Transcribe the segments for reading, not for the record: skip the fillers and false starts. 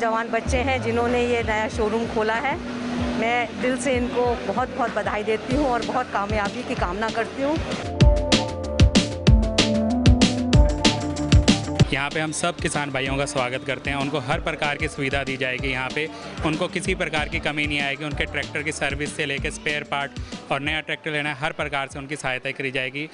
नौजवान बच्चे हैं जिन्होंने ये नया शोरूम खोला है। मैं दिल से इनको बहुत बहुत बधाई देती हूँ और बहुत कामयाबी की कामना करती हूँ। यहाँ पे हम सब किसान भाइयों का स्वागत करते हैं। उनको हर प्रकार की सुविधा दी जाएगी। यहाँ पे उनको किसी प्रकार की कमी नहीं आएगी। उनके ट्रैक्टर की सर्विस से लेकर स्पेयर पार्ट और नया ट्रैक्टर लेना हर प्रकार से उनकी सहायता करी जाएगी।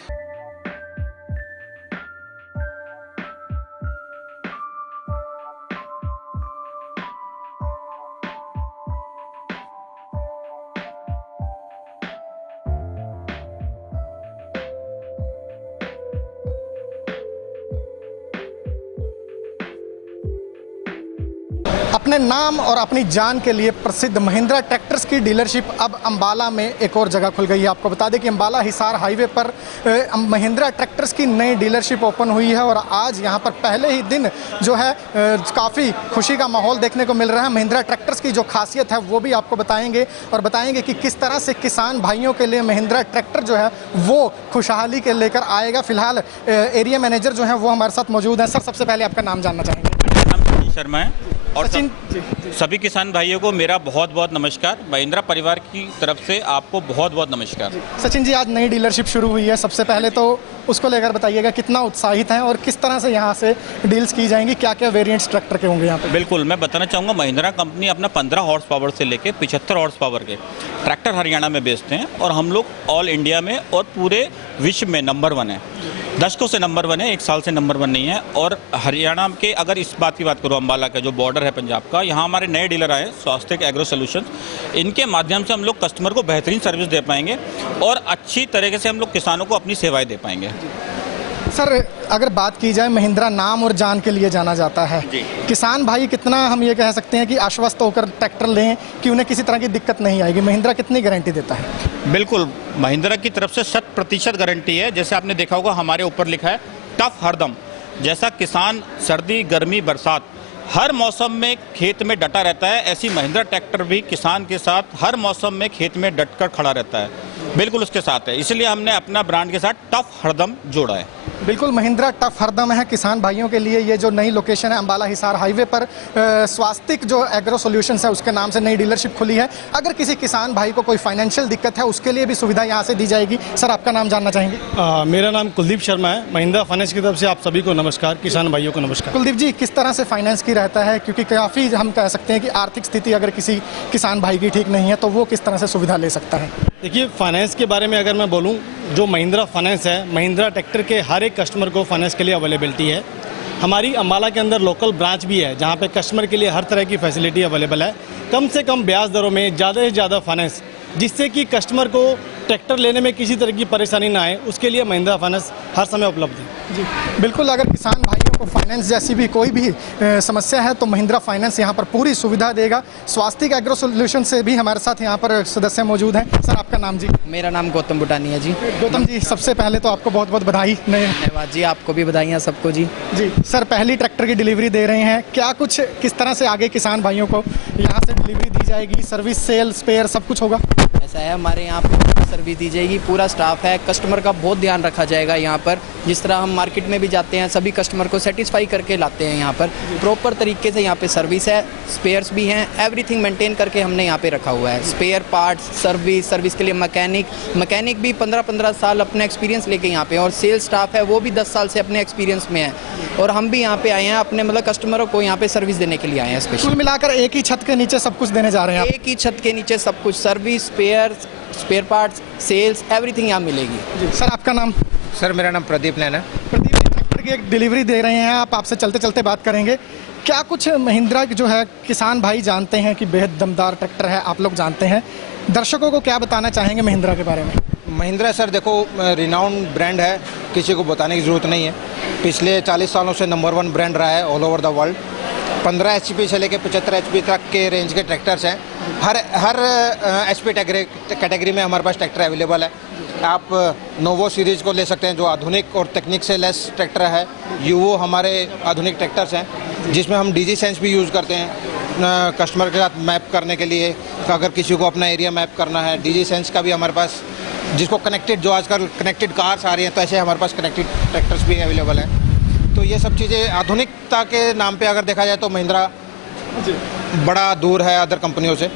अपने नाम और अपनी जान के लिए प्रसिद्ध महिंद्रा ट्रैक्टर्स की डीलरशिप अब अंबाला में एक और जगह खुल गई है। आपको बता दें कि अंबाला हिसार हाईवे पर महिंद्रा ट्रैक्टर्स की नई डीलरशिप ओपन हुई है और आज यहां पर पहले ही दिन जो है काफ़ी खुशी का माहौल देखने को मिल रहा है। महिंद्रा ट्रैक्टर्स की जो खासियत है वो भी आपको बताएंगे और बताएंगे कि किस तरह से किसान भाइयों के लिए महिंद्रा ट्रैक्टर जो है वो खुशहाली के लेकर आएगा। फिलहाल एरिया मैनेजर जो है वो हमारे साथ मौजूद हैं। सर, सबसे पहले आपका नाम जानना चाहेंगे। मेरा नाम सचिन शर्मा है और सचिन सभी किसान भाइयों को मेरा बहुत बहुत नमस्कार। महिंद्रा परिवार की तरफ से आपको बहुत बहुत नमस्कार। सचिन जी, आज नई डीलरशिप शुरू हुई है। सबसे पहले तो उसको लेकर बताइएगा कितना उत्साहित हैं और किस तरह से यहाँ से डील्स की जाएंगी, क्या क्या वेरिएंट्स ट्रैक्टर के होंगे यहाँ पे। बिल्कुल, मैं बताना चाहूँगा महिंद्रा कंपनी अपना 15 हॉर्स पावर से लेकर 75 हॉर्स पावर के ट्रैक्टर हरियाणा में बेचते हैं और हम लोग ऑल इंडिया में और पूरे विश्व में नंबर 1 है। दशकों से नंबर 1 है, एक साल से नंबर 1 नहीं है। और हरियाणा के अगर इस बात की बात करूँ, अंबाला का जो बॉर्डर है पंजाब का, यहाँ हमारे नए डीलर आए स्वास्तिक एग्रो सॉल्यूशंस। इनके माध्यम से हम लोग कस्टमर को बेहतरीन सर्विस दे पाएंगे और अच्छी तरीके से हम लोग किसानों को अपनी सेवाएं दे पाएंगे। सर, अगर बात की जाए, महिंद्रा नाम और जान के लिए जाना जाता है। किसान भाई कितना हम ये कह सकते हैं कि आश्वस्त होकर ट्रैक्टर लें कि उन्हें किसी तरह की दिक्कत नहीं आएगी? महिंद्रा कितनी गारंटी देता है? बिल्कुल, महिंद्रा की तरफ से 100% गारंटी है। जैसे आपने देखा होगा हमारे ऊपर लिखा है टफ हरदम। जैसा किसान सर्दी गर्मी बरसात हर मौसम में खेत में डटा रहता है, ऐसी महिंद्रा ट्रैक्टर भी किसान के साथ हर मौसम में खेत में डटकर खड़ा रहता है। बिल्कुल उसके साथ है, इसलिए हमने अपना ब्रांड के साथ टफ हरदम जोड़ा है। बिल्कुल, महिंद्रा टफ हरदम है किसान भाइयों के लिए। ये जो नई लोकेशन है अंबाला हिसार हाईवे पर, स्वास्तिक जो एग्रो सॉल्यूशंस है उसके नाम से नई डीलरशिप खुली है। अगर किसी किसान भाई को कोई फाइनेंशियल दिक्कत है उसके लिए भी सुविधा यहाँ से दी जाएगी। सर, आपका नाम जानना चाहेंगे। मेरा नाम कुलदीप शर्मा है। महिंद्रा फाइनेंस की तरफ से आप सभी को नमस्कार, किसान भाइयों को नमस्कार। कुलदीप जी, किस तरह से फाइनेंस की रहता है, क्योंकि काफ़ी हम कह सकते हैं कि आर्थिक स्थिति अगर किसी किसान भाई की ठीक नहीं है तो वो किस तरह से सुविधा ले सकता है? देखिए, फाइनेंस के बारे में अगर मैं बोलूं, जो महिंद्रा फाइनेंस है, महिंद्रा ट्रैक्टर के हर एक कस्टमर को फाइनेंस के लिए अवेलेबिलिटी है। हमारी अंबाला के अंदर लोकल ब्रांच भी है जहां पे कस्टमर के लिए हर तरह की फैसिलिटी अवेलेबल है। कम से कम ब्याज दरों में ज़्यादा से ज़्यादा फाइनेंस, जिससे कि कस्टमर को ट्रैक्टर लेने में किसी तरह की परेशानी ना आए, उसके लिए महिंद्रा फाइनेंस हर समय उपलब्ध है। जी बिल्कुल, अगर किसान भाइयों को फाइनेंस जैसी भी कोई भी समस्या है तो महिंद्रा फाइनेंस यहाँ पर पूरी सुविधा देगा। स्वास्तिक एग्रो सॉल्यूशन से भी हमारे साथ यहाँ पर सदस्य मौजूद हैं। सर, आपका नाम जी? मेरा नाम गौतम बुटानी है जी। गौतम जी, सबसे पहले तो आपको बहुत बहुत बधाई। धन्यवाद जी, आपको भी बधाइयाँ सबको जी। जी सर, पहली ट्रैक्टर की डिलीवरी दे रहे हैं, क्या कुछ किस तरह से आगे किसान भाइयों को यहाँ से डिलीवरी दी जाएगी? सर्विस, सेल, स्पेयर सब कुछ होगा? ऐसा है, हमारे यहाँ पर सर्विस दी जाएगी, पूरा स्टाफ है, कस्टमर का बहुत ध्यान रखा जाएगा यहाँ पर। जिस तरह हम मार्केट में भी जाते हैं, सभी कस्टमर को सेटिस्फाई करके लाते हैं यहाँ पर। प्रॉपर तरीके से यहाँ पे सर्विस है, स्पेयर्स भी हैं, एवरीथिंग मेंटेन करके हमने यहाँ पे रखा हुआ है। स्पेयर पार्ट्स, सर्विस के लिए मैकेनिक भी 15-15 साल अपने एक्सपीरियंस लेके यहाँ पे, और सेल्स स्टाफ है वो भी 10 साल से अपने एक्सपीरियंस में है। और हम भी यहाँ पे आए हैं अपने मतलब कस्टमरों को यहाँ पे सर्विस देने के लिए आए हैं स्पेशल। कुल मिलाकर एक ही छत के नीचे सब कुछ देने जा रहे हैं आप? एक ही छत के नीचे सब कुछ, service, spare parts, sales, everything यहाँ मिलेगी। सर, आपका नाम? सर, मेरा नाम प्रदीप नैन है। प्रदीप जी, ट्रैक्टर की एक डिलीवरी दे रहे हैं आप, आपसे चलते चलते बात करेंगे। क्या कुछ महिंद्रा जो है किसान भाई जानते हैं कि बेहद दमदार ट्रैक्टर है, आप लोग जानते हैं, दर्शकों को क्या बताना चाहेंगे महिंद्रा के बारे में? महिंद्रा सर देखो, रिनाउंड ब्रांड है, किसी को बताने की ज़रूरत नहीं है। पिछले 40 सालों से नंबर 1 ब्रांड रहा है all over the world. 15 HP से लेकर 75 HP तक के रेंज के ट्रैक्टर्स हैं। हर HP कैटेगरी में हमारे पास ट्रैक्टर अवेलेबल है। आप नोवो सीरीज़ को ले सकते हैं जो आधुनिक और तकनीक से लेस ट्रैक्टर है। यूवो हमारे आधुनिक ट्रैक्टर्स हैं जिसमें हम DG सेंस भी यूज़ करते हैं कस्टमर के साथ मैप करने के लिए। अगर किसी को अपना एरिया मैप करना है, DG सेंस का भी हमारे पास, जिसको कनेक्टेड, जो आजकल कनेक्टेड कार्स आ रही हैं, तो ऐसे हमारे पास कनेक्टेड ट्रैक्टर्स भी अवेलेबल हैं। तो ये सब चीज़ें आधुनिकता के नाम पे अगर देखा जाए तो महिंद्रा बड़ा दूर है अदर कंपनियों से।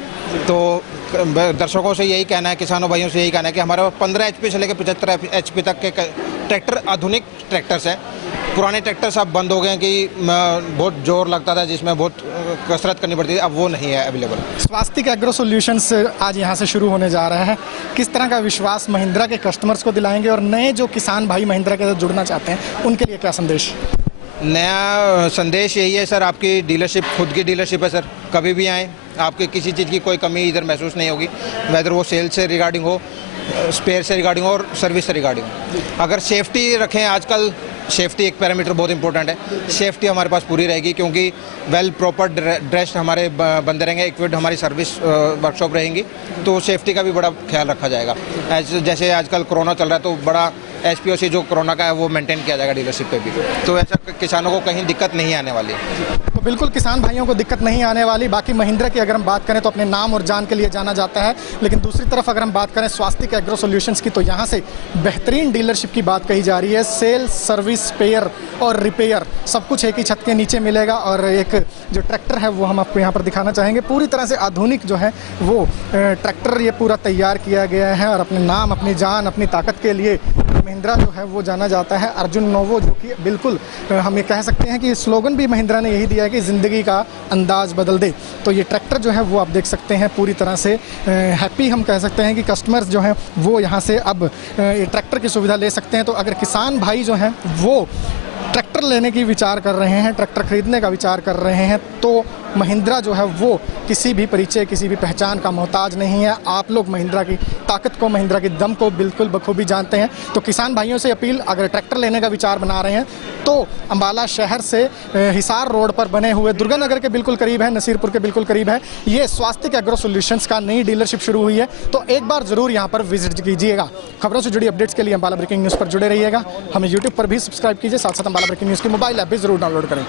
तो दर्शकों से यही कहना है, किसानों भाइयों से यही कहना है कि हमारे पास 15 HP से लेकर 75 HP तक के ट्रैक्टर आधुनिक ट्रैक्टर्स हैं। पुराने ट्रैक्टर्स अब बंद हो गए हैं कि बहुत जोर लगता था, जिसमें बहुत कसरत करनी पड़ती थी, अब वो नहीं है अवेलेबल। स्वास्तिक एग्रो सॉल्यूशंस आज यहाँ से शुरू होने जा रहा है। किस तरह का विश्वास महिंद्रा के कस्टमर्स को दिलाएंगे और नए जो किसान भाई महिंद्रा के साथ जुड़ना चाहते हैं उनके लिए क्या संदेश? नया संदेश यही है सर, आपकी डीलरशिप खुद की डीलरशिप है सर। कभी भी आएँ, आपके किसी चीज़ की कोई कमी इधर महसूस नहीं होगी, वेदर वो सेल से रिगार्डिंग हो, स्पेयर से रिगार्डिंग हो और सर्विस से रिगार्डिंग हो। अगर सेफ्टी रखें, आजकल सेफ्टी एक पैरामीटर बहुत इंपॉर्टेंट है। सेफ्टी हमारे पास पूरी रहेगी क्योंकि वेल प्रॉपर ड्रेस्ड हमारे बंदे रहेंगे, इक्विप्ड हमारी सर्विस वर्कशॉप रहेंगी, तो सेफ्टी का भी बड़ा ख्याल रखा जाएगा। जैसे आजकल कोरोना चल रहा है तो बड़ा SPOC जो कोरोना का है वो मेंटेन किया जाएगा डीलरशिप पे भी, तो ऐसा किसानों को कहीं दिक्कत नहीं आने वाली है। तो बिल्कुल किसान भाइयों को दिक्कत नहीं आने वाली। बाकी महिंद्रा की अगर हम बात करें तो अपने नाम और जान के लिए जाना जाता है, लेकिन दूसरी तरफ अगर हम बात करें स्वास्तिक एग्रो सॉल्यूशंस की तो यहाँ से बेहतरीन डीलरशिप की बात कही जा रही है। सेल, सर्विस, स्पेयर और रिपेयर सब कुछ एक ही छत के नीचे मिलेगा। और एक जो ट्रैक्टर है वो हम आपको यहाँ पर दिखाना चाहेंगे। पूरी तरह से आधुनिक जो है वो ट्रैक्टर ये पूरा तैयार किया गया है और अपने नाम, अपनी जान, अपनी ताकत के लिए महिंद्रा जो है वो जाना जाता है। अर्जुन नोवो, जो कि बिल्कुल हम ये कह सकते हैं कि स्लोगन भी महिंद्रा ने यही दिया है कि ज़िंदगी का अंदाज़ बदल दे। तो ये ट्रैक्टर जो है वो आप देख सकते हैं पूरी तरह से हैप्पी हम कह सकते हैं कि कस्टमर्स जो हैं वो यहाँ से अब ये ट्रैक्टर की सुविधा ले सकते हैं। तो अगर किसान भाई जो हैं वो ट्रैक्टर लेने की विचार कर रहे हैं, ट्रैक्टर खरीदने का विचार कर रहे हैं, तो महिंद्रा जो है वो किसी भी परिचय, किसी भी पहचान का मोहताज नहीं है। आप लोग महिंद्रा की ताकत को, महिंद्रा की दम को बिल्कुल बखूबी जानते हैं। तो किसान भाइयों से अपील, अगर ट्रैक्टर लेने का विचार बना रहे हैं तो अंबाला शहर से हिसार रोड पर बने हुए दुर्गानगर के बिल्कुल करीब है, नसीरपुर के बिल्कुल करीब है, ये स्वास्तिक एग्रो सॉल्यूशंस का नई डीलरशिप शुरू हुई है। तो एक बार ज़रूर यहाँ पर विजिट कीजिएगा। खबरों से जुड़ी अपडेट्स के लिए अंबाला ब्रेकिंग न्यूज़ पर जुड़े रहिएगा। हमें यूट्यूब पर भी सब्सक्राइब कीजिए, साथ साथ अंबाला ब्रेकिंग न्यूज़ की मोबाइल ऐप भी ज़रूर डाउनलोड करें।